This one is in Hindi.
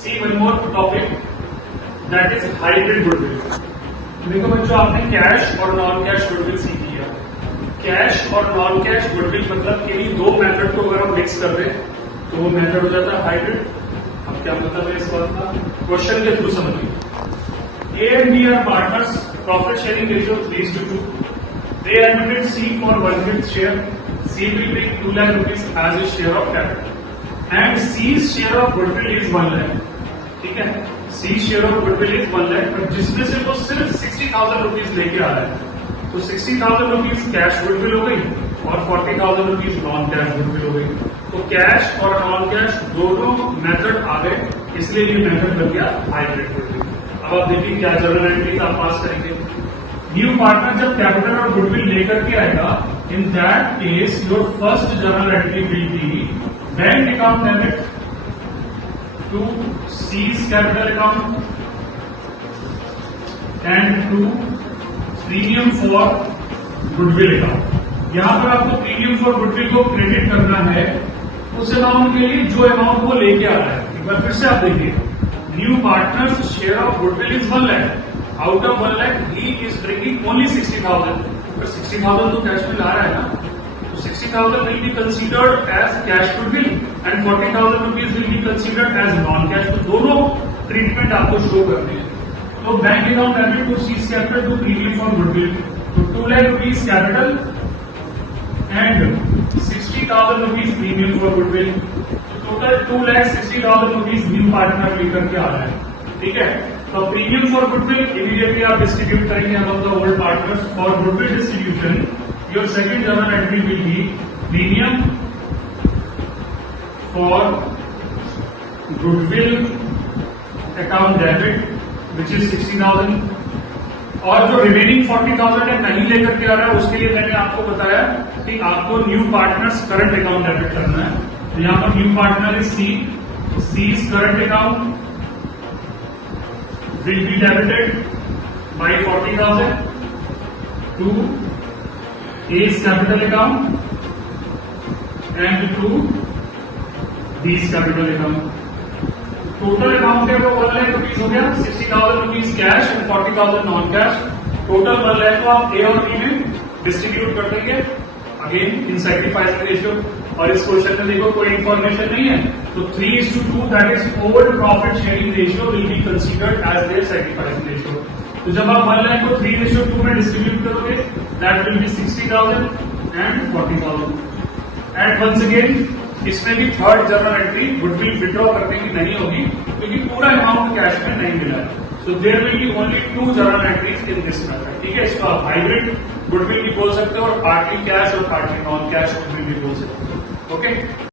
see one more topic, that is hybrid goodwill. देखो बच्चों, आपने कैश और नॉन कैश गुडविल सीख लिया। कैश और नॉन कैश गुडविल मतलब किन्हीं दो मेथड को अगर हम मिक्स कर दें तो वो मेथड हो जाता है हाइब्रिड। अब क्या मतलब है इस बात का, क्वेश्चन के थ्रू समझिए। A and B are partners, profit sharing ratio 3:2. They admitted C for 1/5 share. C will bring 2 lakh rupees as his share of capital. And C's share of goodwill is 1 lakh. ठीक है, C share of goodwill is 1 lakh, पर जिसमें से वो सिर्फ 60,000 रुपीज लेके आ रहा है, तो 60,000 रुपीज कैश गुडविल हो गई और 40,000 रुपीज नॉन कैश गुडविल हो गई। तो कैश और नॉन कैश दोनों मेथड आ गए, इसलिए ये मेथड बन गया हाइब्रिड गुडविल। अब आप देखिए क्या जर्नल एंट्रीज आप पास करेंगे। न्यू पार्टनर जब कैपिटल और गुडविल लेकर के आएगा, in that case your first journal entry will be bank account debit to C's capital account and to premium for goodwill account. यहां पर आपको प्रीमियम फॉर गुडविल को क्रेडिट करना है उस अमाउंट के लिए जो अमाउंट वो लेके आ रहा है। एक बार फिर से आप देखिए, new partners share of goodwill is 1 lakh. Out of 1 lakh he is bringing only 60,000. पर 60,000 तो कैश में ला रहा है ना, तो 60,000 will be considered as cash goodwill and 40,000 rupees will be considered as non cash. तो दोनों ट्रीटमेंट आपको शो करने हैं। तो bank account debit to C's capital to premium for goodwill, तो 2 lakh rupees capital and 60,000 rupees premium for goodwill. Total 2,60,000 rupees new partner लेकर के आ रहा है। ठीक है, तो प्रीमियम फॉर गुडविल इमीडिएटली आप डिस्ट्रीब्यूट करेंगे among the old partners. For goodwill distribution your second journal entry will B premium for goodwill account debit which is 60,000, और जो रिमेनिंग 40,000 है नहीं लेकर के आ रहा है उसके लिए मैंने आपको बताया कि आपको new partners current account debit करना है। तो यहां पर new partner is C, C's current account will be debited by 40,000 to A's capital account and to B's capital account. Total amount है वो 1 lakh रुपीज हो गया, 60,000 rupees cash and 40,000 non cash. Total 1 lakh को आप ए और बी में डिस्ट्रीब्यूट कर देंगे अगेन इन सैक्रिफाइसिंग रेशियो। और इस क्वेश्चन में देखो कोई इंफॉर्मेशन नहीं है, तो 3:2 that is old profit sharing ratio will be considered as their sacrificing ratio. तो जब आप 1 lakh को 3:2 में डिस्ट्रीब्यूट करोगे that will be 60,000 and 40,000। And once again इसमें भी third journal entry goodwill withdraw करने की नहीं होगी क्योंकि पूरा अमाउंट कैश में नहीं मिला है। So there will be only 2 journal entries in this method. ठीक है, इसको आप हाइब्रिड गुडविल भी बोल सकते हो और पार्टली कैश और पार्टली नॉन कैश गुडविल भी बोल सकते हो। ओके।